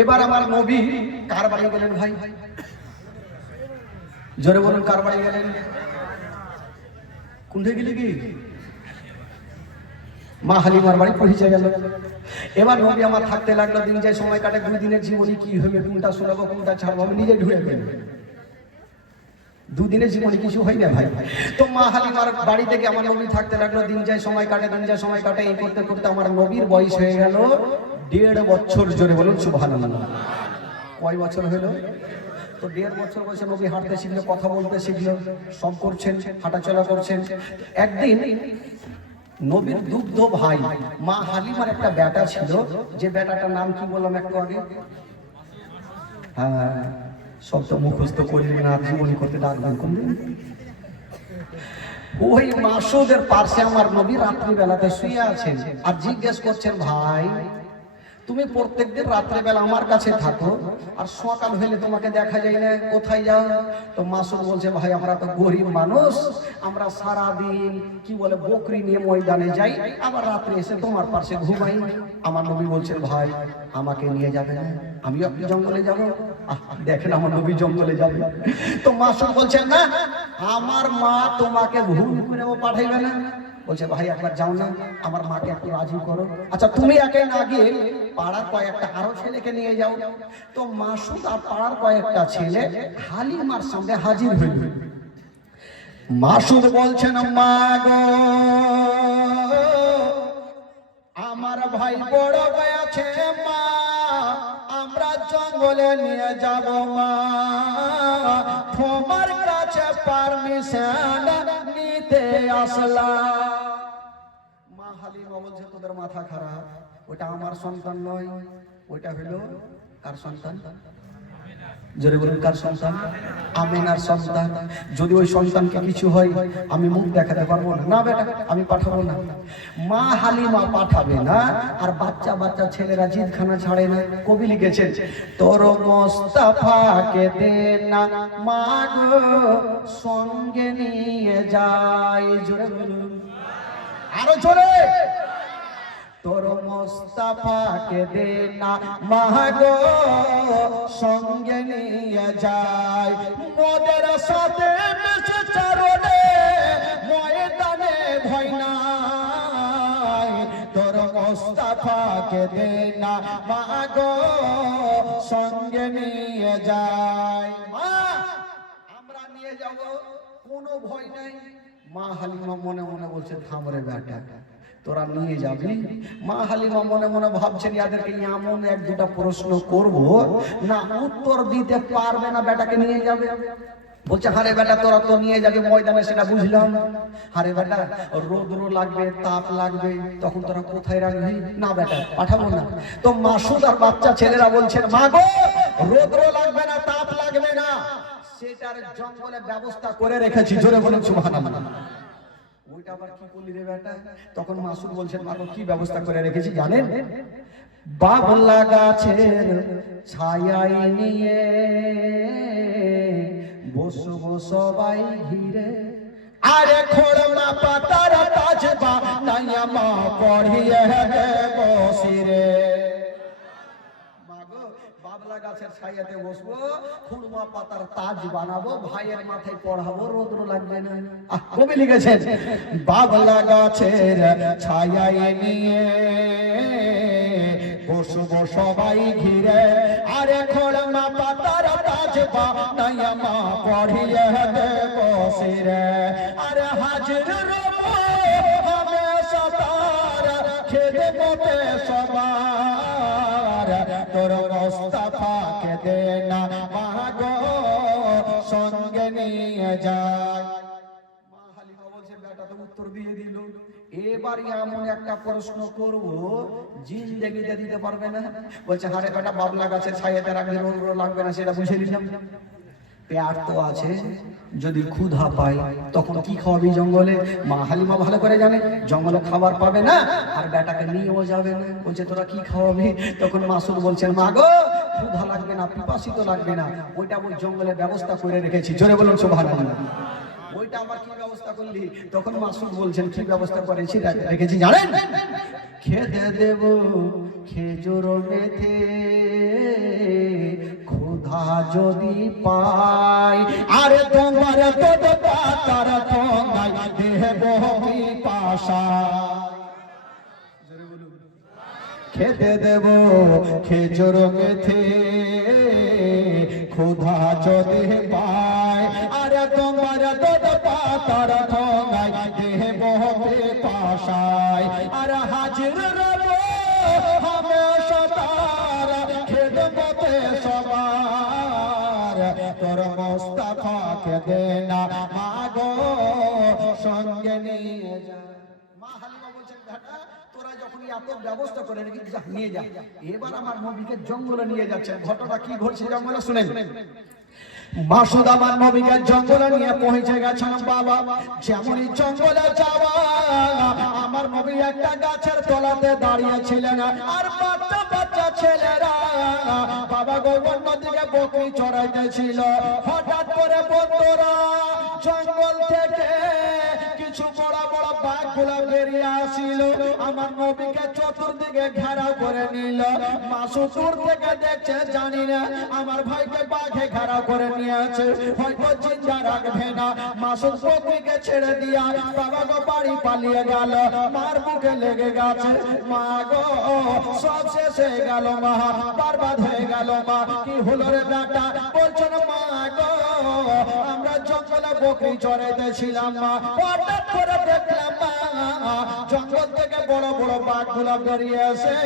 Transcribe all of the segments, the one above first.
এবার আমার নবী কার বাড়ি গেলেন ভাই? জোরে বলুন, কার বাড়ি গেলেন? কোনটা গেলে কি? মা হালিমার বাড়ি পৌঁছে গেল। এবার নবী আমার থাকতে লাগলো, দিন যায় সময় কাটে, 2 দিনের জীবনী কি হবে, কোনটা শোনাবো কোনটা ছাড়বো, আমি নিজে ঢুকে গেলাম। 2 দিনের জীবনে কিছু হয় না ভাই। তো মা হালিমার বাড়ি থেকে আমার নবী থাকতে লাগলো, দিন যায় সময় কাটে, দিন যায় সময় কাটে, এই করতে করতে আমার নবীর বয়স হয়ে গেল 1.5 বছর। জোরে বলুন সুবহানাল্লাহ। কয় বছর হলো? তো 1.5 বছর বয়সে নবী হাঁটতে শিখলো, কথা বলতে শিখলো, সব করছেন, হাঁটাচলা করছেন। একদিন নবীর দুগ্ধ ভাই মা হালিমার একটা বেটা ছিল, যে বেটাটার নাম কি বললাম একটু আগে? হ্যাঁ, সব তো মুখস্থ করলেন না, জীবনী করতে ডাকবেন কোনদিন? ওই মাসুদের পাশে আমার নবী রাত্রিবেলাতে শুয়ে আছেন আর জিজ্ঞেস করছেন, ভাই তুমি প্রত্যেকদিন রাত্রেবেলা আমার কাছে থাকো, আর সকাল হলে তোমাকে দেখা যায় না, কোথায় যাও? তো মাসুদ বলছে, ভাই আমরা তো গরিব মানুষ, আমরা সারাদিন কি বলে বকরি নিয়ে ময়দানে যাই, আবার রাত্রে এসে তোমার পাশে ঘুমাই। আমার নবী বলছেন, ভাই আমাকে নিয়ে যাবে না, আমিও আপনি জঙ্গলে যাব? দেখেন আমার নবী জঙ্গলে যাবে। তো মাসুদ বলছেন, না আমার মা তোমাকে ভুল করেও পাঠাইবে না। বলছে, ভাই একবার যাও না, আমার মাকে একটু রাজি করো। আচ্ছা তুমি একে না গিয়ে পাড়ার কয়েকটা আরো ছেলেকে নিয়ে যাও। তো মাসুদ আর পাড়ার কয়েকটা ছেলে হালিমার সামনে হাজির হইল। মাসুদ বলছেন, মা গো আমার ভাই বড় হয়েছে মা, আমরা জঙ্গলে নিয়ে যাব মা, তোমার কাছে পারমিশন নিতে আসলাম। মা হালিমা বলছে, তোদের মাথা খারাপ, ওটা আমার সন্তান নয়, ওইটা হলো কার সন্তান? জোরে বলুন, কার সন্তান? আমিনার সন্তান। যদি ওই সন্তানকে কিছু হয় আমি মুখ দেখাতে পারবো না, না বেটা আমি পাঠাবো না। মা হালিমা পাঠাবে না, আর বাচ্চা বাচ্চা ছেলেরা জিদখানা ছাড়ে না। কবি লিখেছেন, তোর মোস্তাফাকে দে না মা গো সঙ্গে নিয়ে যাই। জোরে বলুন, আরো জোরে। তোর মোস্তাফাকে দে না মা গো সঙ্গে নিয়ে যাই, মোদের সাথে মিশে চরণে ময়দানে ভয় নাই। তোর মোস্তাফাকে দে না মা গো সঙ্গে নিয়ে যাই। মা আমরা নিয়ে যাব, কোনো ভয় নাই। মা হালিমা মনে মনে বলছে, থাম রে বেটা, তোরা নিয়ে যাবি? মা হালিমা মনে মনে ভাবছেন, এদেরকে এমন 1-2টা প্রশ্ন করব না উত্তর দিতে পারবে না, বেটাকে নিয়ে যাবে। বলছে, হারে বেটা তোরা তো নিয়ে যাবে ময়দানে, সেটা বুঝলাম, হারে বেটা রোদ্র লাগবে, তাপ লাগবে, তখন তোরা কোথায় রাখবি? না বেটা পাঠাবো না। তো মাসুদ আর বাচ্চা ছেলেরা বলছেন, মা গো রোদ্র লাগবে না, তাপ লাগবে না, সেটার জঙ্গলে ব্যবস্থা করে রেখেছি। জোরে বলুন সুবহানাল্লাহ। ওইটা আবার কি করলি রে বেটা? তখন মাসুদ বলছেন, মা গো কি ব্যবস্থা করে রেখেছি জানেন? বাবলা গাছের ছায়ায় নিয়ে বসবো সবাই ঘিরে, আরে খোড়মা পাতার তাজবা নাইয়া মা পড়িয়ে বসিরে। বাবলা গাছের ছায়াতে বসবো, খুরমা পাতার তাজ বানাবো, ভাইয়ের মাথায় পড়াবো, রোদ্র লাগবে না। কবি লিখেছেন, বাবলা গাছের ছায়ায় নিয়ে বসবো সবাই ঘিরে, আরে খোড়মা পাতার তাজ বানাইয়া মা পড়িয়ে বসিরে, আরে হাজির রবো হামেশা তার খেদে মতে সবার, তোর মোস্তাফাকে দে না মা গো সঙ্গে নিয়ে যায়। মা হালিমা বলছে, বেটা তো উত্তর দিয়ে দিল, এবার এমন একটা প্রশ্ন করব জিন্দেগিতে দিতে পারবে না। বলছে, হারে বেটা বাবলা গাছের ছায়াতে রাখলে রোদ্র লাগবে না, সেটা বুঝে নিলাম। পেট তো আছে, যদি ক্ষুধা পায় তখন কি খাওয়াবি জঙ্গলে? মা হালিমা ভালো করে জানে জঙ্গলে খাবার পাবে না, আর বেটাকে নিয়েও যাবে না। বলছে, তোরা কি খাওয়াবি? তখন মাসুদ বলছেন, মা গো ক্ষুধা লাগবে না, পিপাসিত লাগবে না, ওইটা ওই জঙ্গলে ব্যবস্থা করে রেখেছি। জোরে বলুন সুবহানাল্লাহ। ওইটা আবার কি ব্যবস্থা করলি? তখন মাসুদ বলছেন, কি ব্যবস্থা করেছি রেখেছি জানেন? খেতে দেব খেজুর মেথে, ক্ষুধা যদি পাই, আরে তোমার দুধ পাতার ঠোঙায় দেব পিপাসা, খেতে দেব খেজুর মেথে ক্ষুধা যদি পাই, আরে তোমার দুধ পাতার ঠোঙায় দেব পিপাসায়, আর হাজির রব হামেশা তার খেদমতে সবার, তোর মোস্তফাকে দে না মাগো সঙ্গে নিয়ে যা। মা হালিমা বলছেন বেটা তোরা যখন এত ব্যবস্থা করে রেখে নিয়ে যা, এবার আমার নবীকে জঙ্গলে নিয়ে যাচ্ছেন। ঘটনা কি ঘটছে জঙ্গলে শুনেন। মাসুদ আমার নবীকে জঙ্গলে নিয়ে পৌঁছে গেছেন বাবা। যেমনই জঙ্গলে যাওয়া, আমার নবী একটা গাছের তলাতে দাঁড়িয়েছিলেন, আর বাচ্চা বাচ্চা ছেলেরা বাবা গো অন্যদিকে বকরি চড়াইতেছিল। হঠাৎ করে বন্ধুরা জঙ্গল থেকে কিছু বড় বড় বাঘগুলো বেরিয়ে আসিল, আমার নবীকে চতুর্দিকে ঘেরাও করে নিল। মাসুদ দূর থেকে দেখছে, জানি না আমার ভাইকে বাঘে ঘেরাও করে নিয়েছে, হয়তো জিন্দা রাখবে না। মাসুদ বকরিকে ছেড়ে দিয়া বাবা গো বাড়ি পালিয়ে গেল। মার মুখে লেগে গেছে, মা গো সব শেষ হয়ে গেল মা, বরবাদ হয়ে গেল মা। কি হলো রে বেটা? বলছেন মা গো আমরা জঙ্গলে বকরি চড়াইতেছিলাম মা, হঠাৎ করে দেখলাম মা জঙ্গল থেকে বড় বড় বাঘগুলো বেরিয়ে এসে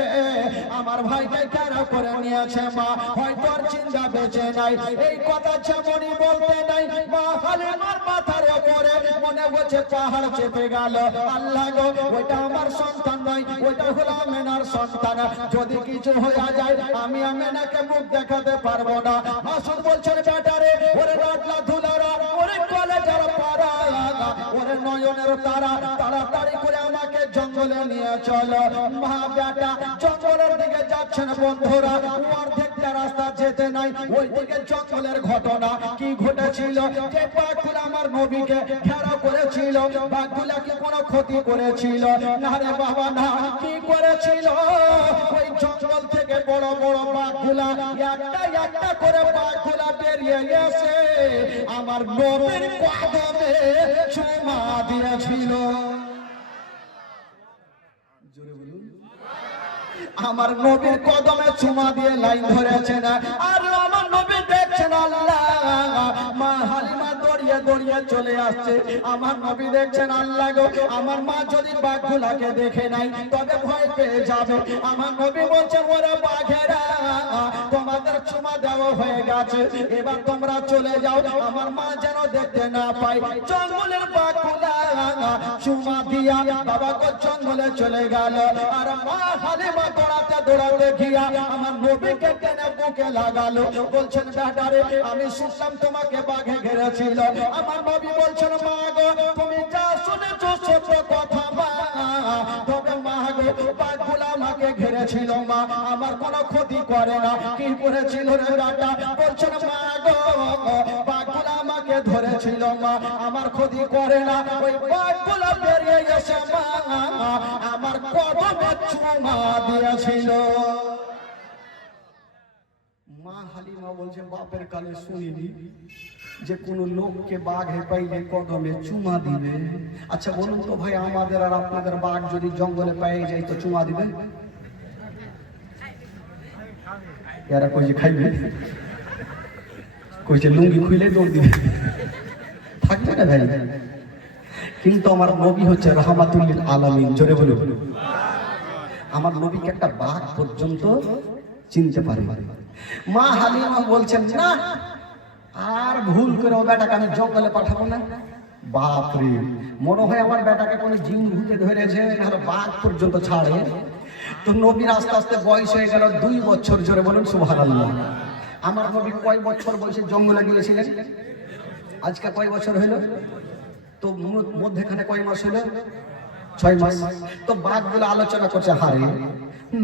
আমার ভাইকে ঘেরাও করে নিয়েছে মা, হয়তো আর চিন্তা বেঁচে নাই। এই কথা যেমনই বলতে নাই, মা হালিমার মাথার উপরে মনে হচ্ছে পাহাড় চেপে গেল। আল্লাহ গো ওইটা আমার সন্তান নয়, ওইটা হলো আমেনার সন্তান। যদি কিছু হয়ে যায় আমি আমেনাকে মুখ দেখাতে পারবো না। মাসুদ বলছেন বেটারে ওরে লাডলা ধুলারা, ওরে কলেজের পাড়া, ওরে নয়নের তারা, তাড়াতাড়ি করে আমাকে জঙ্গলে নিয়ে চলো। মা বেটা জঙ্গলের দিকে যাচ্ছেন বন্ধুরা, অর্ধেকটা রাস্তা যেতে নাই, ওই দিকে জঙ্গলের ঘটনা কি ঘটেছিল। যে বাঘগুলো আমার নবীকে ঘেরাও করেছিল, বাঘগুলা কি কোনো ক্ষতি করেছিল? না রে বাবা না। কি করেছিল? ওই জঙ্গল থেকে বড় বড় বাঘগুলা একটা একটা করে বাঘগুলা বেরিয়ে গেছে আমার নবীর কদমে চুমা দিয়েছিল। জোরে বলুন। আমার নবীর কদমে চুমা দিয়ে লাইন ধরেছে না। আর আমার নবী দেখছেন আল্লাহ, মা হালিমা দড়িয়ে দড়িয়ে চলে আসছে। আমার নবী দেখছেন আল্লাহ গো আমার মা যদি বাঘগুলাকে দেখে নাই তবে ভয় পেয়ে যাবে। আমার নবী বলছেন ওরে বাঘেরা তোমাদের চুমা দেওয়া হয়ে গেছে, এবার তোমরা চলে যাও, আমার মা যেন দেখতে না পায়। জঙ্গলের বাঘগুলা চুমা দিয়া বাবা গো জঙ্গলে চলে গেল। আর মা হালিমা দৌড়াতে দৌড়াতে গিয়া আমার নবীকে টেনে বুকে লাগালো। বলছেন বেটারে আমি শুনলাম তোমাকে বাঘে ঘেরেছিল। আমার নবী বলছেন মা গো তুমি যা শুনেছো সত্য কথা মা, তবে মা গো বাঘগুলা আমাকে ঘেরেছিল মা, আমার কোনো ক্ষতি করে না। কি করেছিল রে বেটা? বলছেন মা গো বাঘগুলা আমাকে ধরেছিল মা, আমার ক্ষতি করে না। ওই বাঘগুলা বেরিয়ে গেছে মা, আমার কদমে চুমা দিয়েছিল। মা হালিমা বলছে বাপের কালে শুনিনি যে কোন লোককে বাঘে পাইলে কদমে চুমা দিবে। আচ্ছা বলুন তো ভাই, আমাদের আর আপনাদের বাঘ যদি জঙ্গলে পেয়ে যায় তো চুমা দিবে? এরা কইছে খাইবে, কইছে লুঙ্গি খুইলে দৌড় দিবে, থাকবে না ভাই। কিন্তু আমার নবী হচ্ছে রাহমাতুল লিল আলামিন। জোরে বলুন। আমার নবীকে একটা বাঘ পর্যন্ত চিনতে পারে। মা হালিমা বলছেন না আর ভুল করে ও বেটাকে আমি জঙ্গলে পাঠাবো না। বাপরে, মনে হয় আমার বেটাকে কোনো জিন ভূতে ধরেছে, আর বাঘ পর্যন্ত ছাড়ে। তো নবীর আস্তে আস্তে বয়স হয়ে গেল 2 বছর। জোরে বলুন সুবহানাল্লাহ। আমার নবী কয় বছর বয়সে জঙ্গলে গিয়েছিলেন? আজকে কয় বছর হইল? তো মধ্যখানে কয় মাস হইল? 6 মাস। তো বাঘগুলো আলোচনা করছে, হারে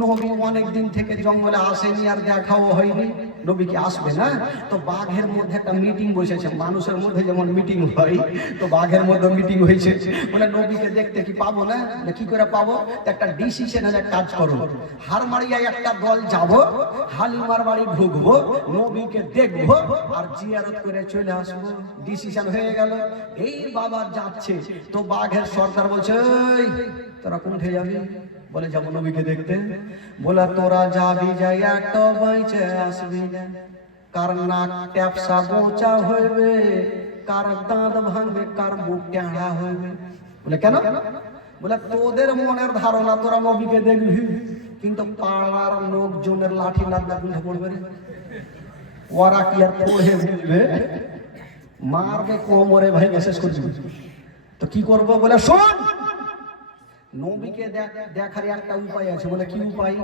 নবী অনেক দিন থেকে জঙ্গলে আসেনি আর দেখাও হয়নি, নবী কি আসবে না? তো বাঘের মধ্যে একটা মিটিং বসেছে, মানুষের মধ্যে যেমন মিটিং হয়, তো বাঘের মধ্যে মিটিং হয়েছে। বলে নবীকে দেখতে কি পাবো না? কি করে পাবো? একটা ডিসিশনের কাজ করো, হারমারিয়া একটা দল যাব, হালিমার বাড়ি ঢুকবো, নবীকে দেখবো আর জিয়ারত করে চলে আসবো। ডিসিশন হয়ে গেল। এই বাবা যাচ্ছে, তো বাঘের সর্দার বলছে, এই তোরা কোনটা যাবি? বলে যাবো নবীকে দেখতে। বলে তোরা যাবি, যাই একটা বাইচে আসবি না, কার নাক ট্যাপসা বোচা হইবে, কার দাঁত ভাঙবে, কার মুখ টেঁড়া হইবে। বলে কেন? বলে তোদের মনের ধারণা তোরা নবীকে দেখবি, কিন্তু পাড়ার লোকজনের লাঠি লাগনা কোনটা পড়বে রে? ওরা কি আর পড়ে বুঝবে? মারবে কোমরে ভাই, মেসেজ করবি। তো কি করবো? বলে শোন, নবীকে দেখার একটা উপায় আছে। বলে কি উপায়?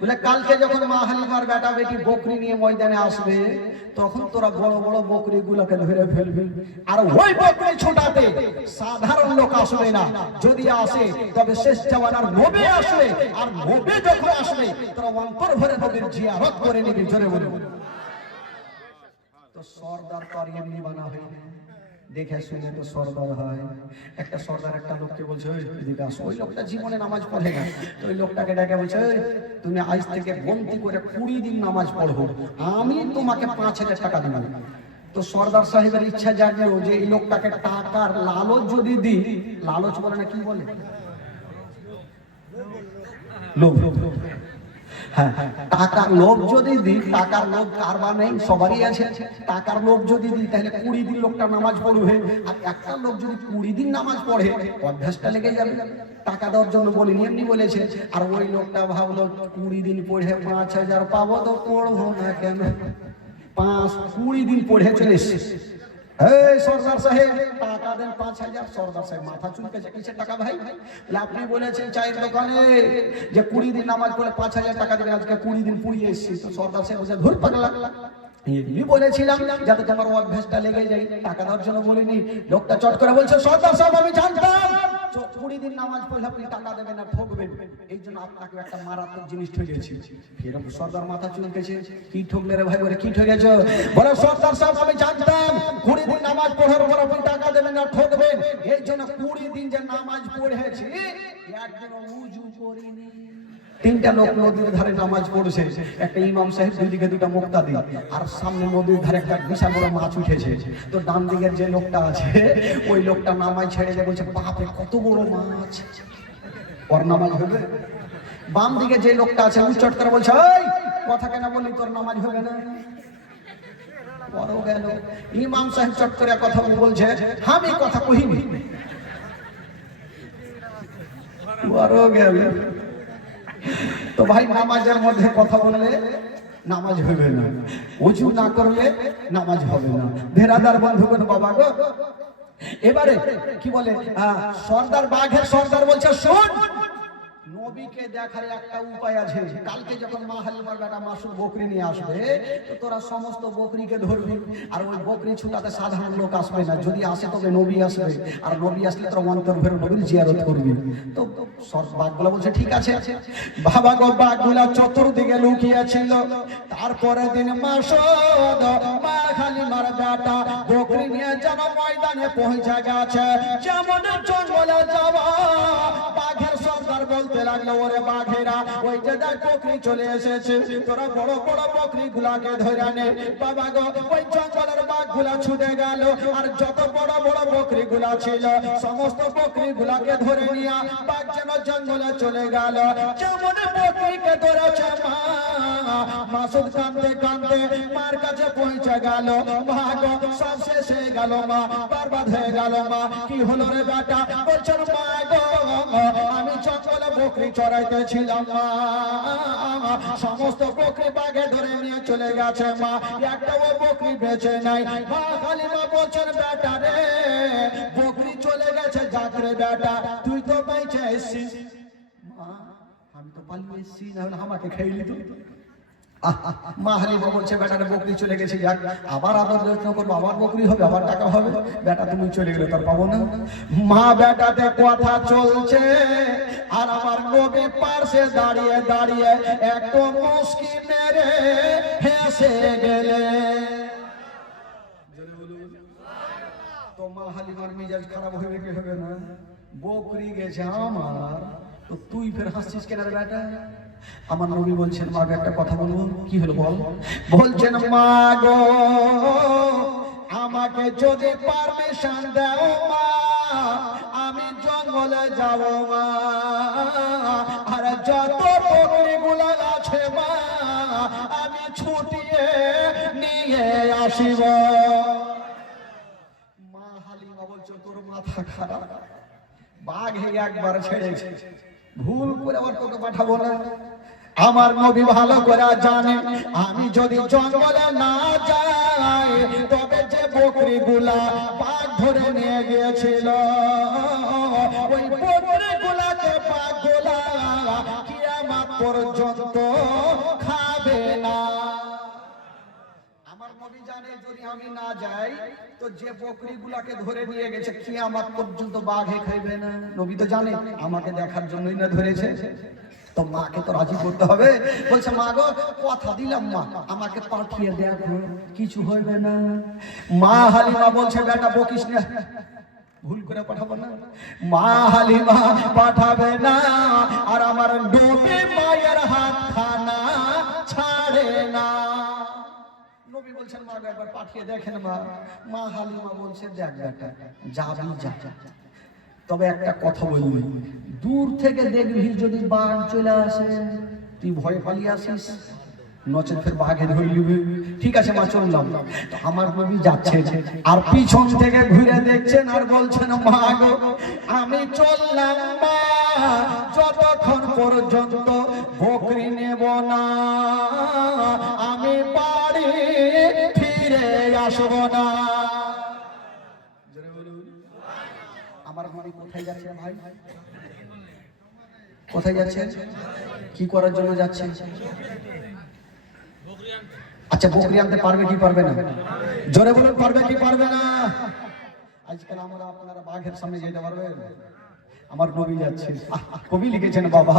বলে কালকে যখন মা হালিমার বেটা বেটি বকরি নিয়ে ময়দানে আসবে, তখন তোরা বড় বড় বকরি গুলোকে ধরে ফেলবি, আর ওই বকরি ছোটাতে সাধারণ লোক আসবে না। যদি আসে তবে শেষ জামানার নবী আসবে, আর নবী যখন আসবে তোরা অন্তর ভরে নবীর জিয়ারত করে নিবি। জোরে বলে। তো সর্দার তো আর এমনি বানা হয়নি, দেখে শুনে তো সর্দার হয়। একটা সর্দার একটা লোককে বলছে, এদিকে আসো। ওই লোকটা জীবনে নামাজ পড়ে না, তো ওই লোকটাকে ডেকে বলছে, তুমি আজ থেকে গন্তি করে 20 দিন নামাজ পড়ো, আমি তোমাকে 5000 টাকা দিব। তো সর্দার সাহেবের ইচ্ছা জাগলো যে এই লোকটাকে টাকার লালচ যদি দিই, লালচ বলে না কি বলে, লোভ। হ্যাঁ, টাকার লোভ যদি দিই, টাকার লোভ কারবার নেই, সবারই আছে। টাকার লোভ যদি দিই তাহলে 20 দিন লোকটা নামাজ পড়বে, আর একটা লোক যদি 20 দিন নামাজ পড়ে অভ্যাসটা লেগে যাবে। টাকা দেওয়ার জন্য বলিনি, এমনি বলেছে। আর ওই লোকটা ভাবলো 20 দিন পড়ে 5000 পাবো, তো পড়বো না কেন? 20 দিন পড়ে চলে এসেছে। এই সর্দার সাহেব টাকা দেন 5000। সর্দার সাহেব মাথা চুলকেছে, কিসের টাকা ভাই? আপনি বলেছেন চায়ের দোকানে যে 20 দিন নামাজ পড়লে 5000 টাকা দেবেন, আজকে 20 দিন পুড়িয়ে এসেছি। তো সর্দার সাহেব বলছে, ধুর পাগলা, এমনি বলেছিলাম যাতে তোমার অভ্যাসটা লেগে যায়, টাকা দেওয়ার জন্য বলিনি। লোকটা চট করে বলছে, সর্দার সাহেব আমি জানতাম 20 দিন নামাজ পড়লে আপনি টাকা দেবেন না, ঠকবেন, এই জন্য আপনাকে একটা মারাত্মক জিনিস ঠকেছি। এরকম সর্দার মাথা চুলকেছে, কি ঠকলে রে ভাই? বলে কি ঠকেছ? বলে সর্দার সাহেব আমি জানতাম 20 দিন নামাজ পড়ার পর আপনি টাকা দেবেন না, ঠকবেন, এই জন্য 20 দিন যে নামাজ পড়েছি একদিনও ওযু করিনি। 3টা লোক নদীর ধারে নামাজ পড়ছে, একটা ইমাম সাহেব, দুই দিকে 2টা মুক্তাদি, আর সামনে নদীর ধারে একটা বিশাল বড় মাছ উঠেছে। তো ডান দিকের যে লোকটা আছে, ওই লোকটা নামাজ ছেড়ে দিয়ে বলছে, বাপরে কত বড় মাছ, ওর নামাজ হবে? বাম দিকে যে লোকটা আছে উচ্চট করে বলছে, এই কথা কেন বললি, তোর নামাজ হবে না? বড় গেল। ইমাম সাহেব চট করে কথা বলছে, আমি কথা কহিনি। বড় গেল। তো ভাই নামাজের মধ্যে কথা বললে নামাজ হবে না, ওযু না করলে নামাজ হবে না। ভেরাদার বন্ধুগণ বাবা গো, এবারে কি বলে সর্দার, বাঘের সর্দার বলছে, শোন, নবীকে দেখার একটা উপায় আছে। কালকে যখন মা হালিমার বেটা মাসুদ বকরি নিয়ে আসবে, তো তোরা সমস্ত বকরিকে ধরবি, আর ওই বকরি ছুটাতে সাধারণ লোক আসবে না। যদি আসে তবে নবী আসবে, আর নবী আসলে তোরা অন্তর ভরে নবীর জিয়ারত করবি। তো বাঘগুলা বলছে ঠিক আছে। বাবা গো, বাঘগুলা চতুর্দিকে লুকিয়ে ছিল। তারপরে দিন মাসুদ মা হালিমার বেটা বকরি নিয়ে যেন ময়দানে পৌঁছে গেছে। যেমন জঙ্গলে যাওয়া, বাঘের সর্দার বলতে লাগলো, ওরে বাঘেরা, ওই যে দেখ বকরি চলে এসেছে, তোরা বড় বড় বকরি গুলাকে ধরে নে। বাবা গো, ওই জঙ্গলের বাঘ গুলা ছুটে গেল, আর যত বড় বড় বকরি গুলা ছিল সমস্ত বকরি গুলাকে ধরে নিয়ে বাঘ যেন জঙ্গলে চলে গেল। যেমন বকরিকে ধরেছে মা, মাসুদ কাঁদতে কাঁদতে মার কাছে পৌঁছে গেল। মা গো, সব শেষ হয়ে গেল মা, বরবাদ হয়ে গেল মা। কি হলো রে বেটা? বলছেন মা গো, আমি জঙ্গলে বকরি চড়াইতেছিলাম মা, সমস্ত বকরি বাঘে ধরে নিয়ে চলে গেছে মা, একটাও বকরি বেঁচে নাই। মা হালিমা বলছেন, বেটা রে, বকরি চলে গেছে যাত্রে বেটা, তুই তো বেঁচে এসছিস। মা, আমি তো পালিয়ে এসছি, না হলে আমাকে খেয়ে নিত। মা হালিমা বলছে বেটার বকরি চলে গেছে, যাক আবার আদর যত্ন করবো, আবার বকরি হবে, আবার টাকা হবে। বেটা তুমি চলে গেলে তার পাবো না। মা বেটাতে কথা চলছে, আর আমার নবী পাশে দাঁড়িয়ে দাঁড়িয়ে একটু মুস্কি মেরে হেসে গেলে। তো মা হালিমার মেজাজ খারাপ হবে কি হবে না? বকরি গেছে আমার, তো তুই ফের হাসছিস কেন রে বেটা? আমার নবী বলছেন মা একটা কথা বলবো। কি হলো বল? বলছেন মা গো, আমাকে যদি পারমিশন দাও মা, আমি জঙ্গলে যাব মা, আর যত বকরিগুলো আছে মা আমি ছুটিয়ে নিয়ে আসিব। মা হালিমা বলছে তোর মাথা খারাপ, বাঘ একবার ছেড়েছে, ভুল করে আবার তোকে পাঠাবো না। আমার নবী ভালো করে জানে আমি যদি জঙ্গলে না যাই তবে যে বকরিগুলা বাঘ ধরে নিয়ে গিয়েছিল ওই বকরিগুলাকে বাঘগুলা কিয়ামত পর্যন্ত খাবে না। আমার নবী জানে যদি আমি না যাই তো যে বকরিগুলাকে ধরে নিয়ে গেছে কিয়ামত পর্যন্ত বাঘে খাইবে না। নবী তো জানে আমাকে দেখার জন্যই না ধরেছে, তো মাকে তো রাজি করতে হবে। বলছে মা গো কথা দিলাম মা, আমাকে পাঠিয়ে দেখো, কিছু হইবে না। মা হালিমা বলছে বেটা বকিস না, ভুল করে পাঠাবো না। মা হালিমা পাঠাবে না, আর আমার নবী মায়ের হাত খানা ছাড়ে না। নবী বলছেন মা একবার পাঠিয়ে দেখেন মা। মা হালিমা বলছে দেখ বেটা যাবি যা, তবে একটা কথা বলবি, দূর থেকে দেখবি যদি বাঘ চলে আসে তুই ভয় পালিয়ে আসিস, নচেত ফের বাঘে ধরে নিবি। ঠিক আছে মা চললাম। আমার নবী যাচ্ছে আর পিছন থেকে ঘুরে দেখছেন আর বলছেন মা গো আমি চললাম মা, যতক্ষণ পর্যন্ত বকরি নেব না আমি বাড়ি ফিরে আসব না। আমার নবী কোথায় যাচ্ছে ভাই? কোথায় যাচ্ছে? কি করার জন্য যাচ্ছে? আচ্ছা বকরি আনতে পারবে কি পারবে না? জোরে বলুন পারবে কি পারবে না? আজকাল আমরা আপনারা বাঘের সামনে যেতে পারবেন? আমার নবী যাচ্ছে। কবি লিখেছেন বাবা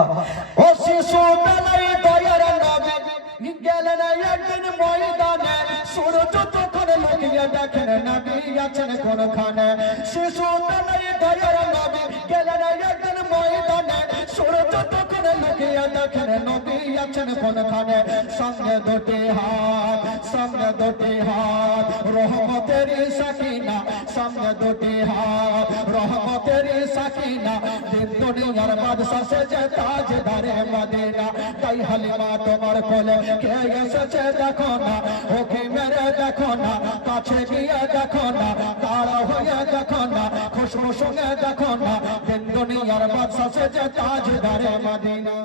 ও শিশু বেলায় দয়ার নবী গেলেন একদিন ময়দানে, সূর্য তখন লুকিয়ে দেখেন নবী আছেন কোনখানে। শিশু বেলায় দয়ার নবী গেলেন একদিন ময়দানে, সূর্য তখন লুকিয়ে দেখেন নবী আছেন কোনখানে। সঙ্গে দুটি হাত, সঙ্গে দুটি হাত রহমতের সাকিনা, সঙ্গে দুটি হাত রহমতের সাকিনা, দিন দুনিয়ার বাদশা সেজে তাজদারে মদিনা। তাই হালিমা তোমার কোলে কে এসেছে দেখো না, ওকে মেরে দেখো না, কাছে গিয়ে দেখো না, তারা হয়ে দেখো না, খুশবু সঙ্গে দেখো না, দিন দুনিয়ার বাদশা সেজে তাজদারে মদিনা।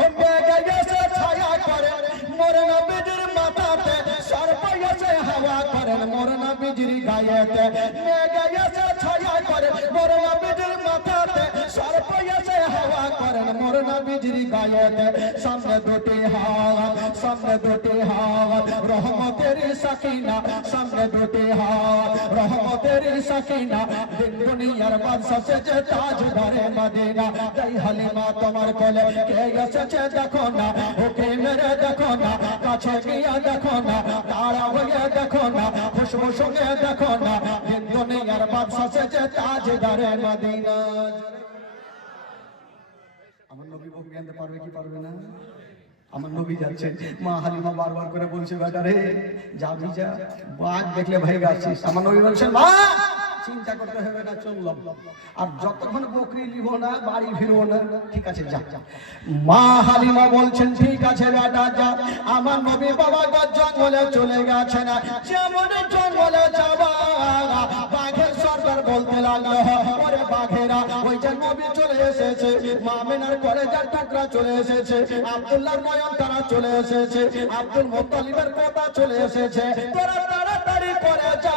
ও মেঘে এসে ছায়া করে মোর নবীর মাথাতে, সর্প এসে হাওয়া করে মোর নবীর গায়েতে। মেঘে এসে ছায়া করে মোর নবীর মাথাতে, সর্প এসে হাওয়া করে মোর নবীর গায়েতে। সামনে দুটি হাত, সামনে দুটি হাত রহমতের সাকিনা, সামনে দুটি হাত রহমতের সাকিনা, দিন দুনিয়ার বাদশা সেজে তাজদারে মদিনা। তাই হালিমা তোমার কোলে কে এসেছে দেখো না, ওকে মেরে দেখো না, কাছে গিয়ে দেখো না, তারা হয়ে দেখো না, খুশবু সঙ্গে দেখো না, দিন দুনিয়ার বাদশা সেজে তাজদারে মদিনা। আমার নবী বকরি আনতে পারবে কি পারবে না? আমার নবী যাচ্ছে। মা হালিমা বারবার করে বলছে বেটা রে যাবি যা, বাঘ দেখলে ভয় যাচ্ছিস। আমার নবী বলছেন মা চিন্তা করতে হবে না, চললাম। আর যতক্ষণ বকরি নিব না বাড়ি ফিরবো না। ঠিক আছে যা। মা হালিমা বলছেন ঠিক আছে বেটা যা। আমার নবী বাবা জঙ্গলে চলে গেছে না, যেমন জঙ্গলে যাবা বাঘের সর্দার বলতে লাগলো ওরে বাঘেরা ওই যে নবী চলে এসেছে, মা মেনার কলেজার টুকরা চলে এসেছে, আব্দুল্লাহর নয়ন তারা চলে এসেছে, আব্দুল মুত্তালিবের পোতা চলে এসেছে, তোরা তাড়াতাড়ি তাড়াতাড়ি করে যা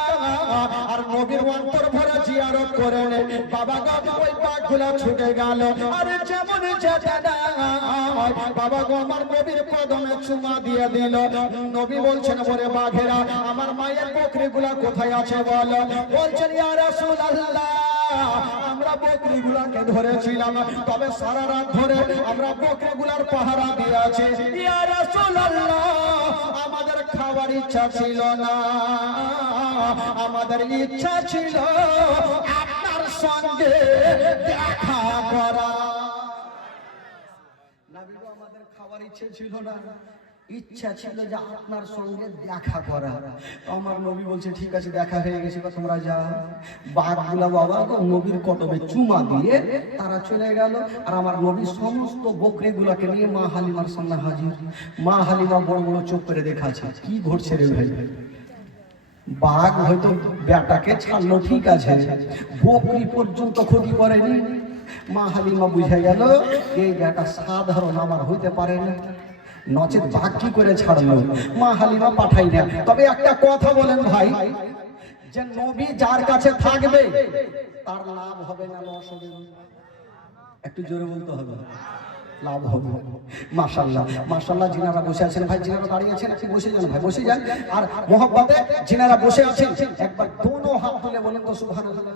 আর নবীর অন্তর ভরে জিয়ারত করে নে। বাবা গো ওই বাঘগুলা ছুটে গেল, আর যেমন যেতে না বাবা গো আমার নবীর কদমে চুমা দিয়ে দিল। নবী বলছেন ওরে বাঘেরা আমার মায়ের বকরিগুলা কোথায় আছে বল। বলছেন ইয়া রাসূলুল্লাহ আমরা বকরিগুলাকে ধরেছিলাম, তবে সারা রাত ধরে আমরা বকরিগুলার পাহারা দিয়ে আছি। ইয়া রাসূলুল্লাহ আমাদের খাওয়ার ইচ্ছা ছিল না, আমাদের ইচ্ছা ছিল আপনার সঙ্গে দেখা করা। নবী গো আমাদের খাওয়ার ইচ্ছে ছিল না, ইচ্ছা ছিল যে আপনার সঙ্গে দেখা করা। আমার নবী বলছে ঠিক আছে দেখা হয়ে গেছে, তোমরা যাও। বাঘগুলা বাবা গো নবীর কদমে চুমা দিয়ে তারা চলে গেল, আর আমার নবী সমস্ত বকরিগুলাকে নিয়ে মা হালিমার সামনে হাজির। মা হালিমা বড় বড় চোখ করে দেখাচ্ছে কি ঘটছে রে ভাই। বাঘ হয়তো বেটাকে ছাড়লো ঠিক আছে, বকরি পর্যন্ত ক্ষতি করেনি। মা হালিমা বুঝে গেল এই বেটা সাধারণ আমার হইতে পারে না, নচেত বাঘ কি করে ছাড়লো। মা হালিমা পাঠাই না। তবে একটা কথা বলেন ভাই, যে নবী যার কাছে থাকবে তার লাভ হবে না লস হবে? একটু জোরে বলতে হবে, লাভ হবে। মাশাআল্লাহ মাশাআল্লাহ। যিনারা বসে আছেন ভাই, যিনারা দাঁড়িয়ে আছেন একটু বসে যান ভাই, বসে যান। আর মোহাব্বতে যিনারা বসে আছেন একবার দোনো হাত তুলে বলেন তো সুবহানাল্লাহ।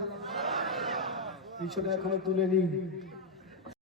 পিছনে এখনো তুলে নি,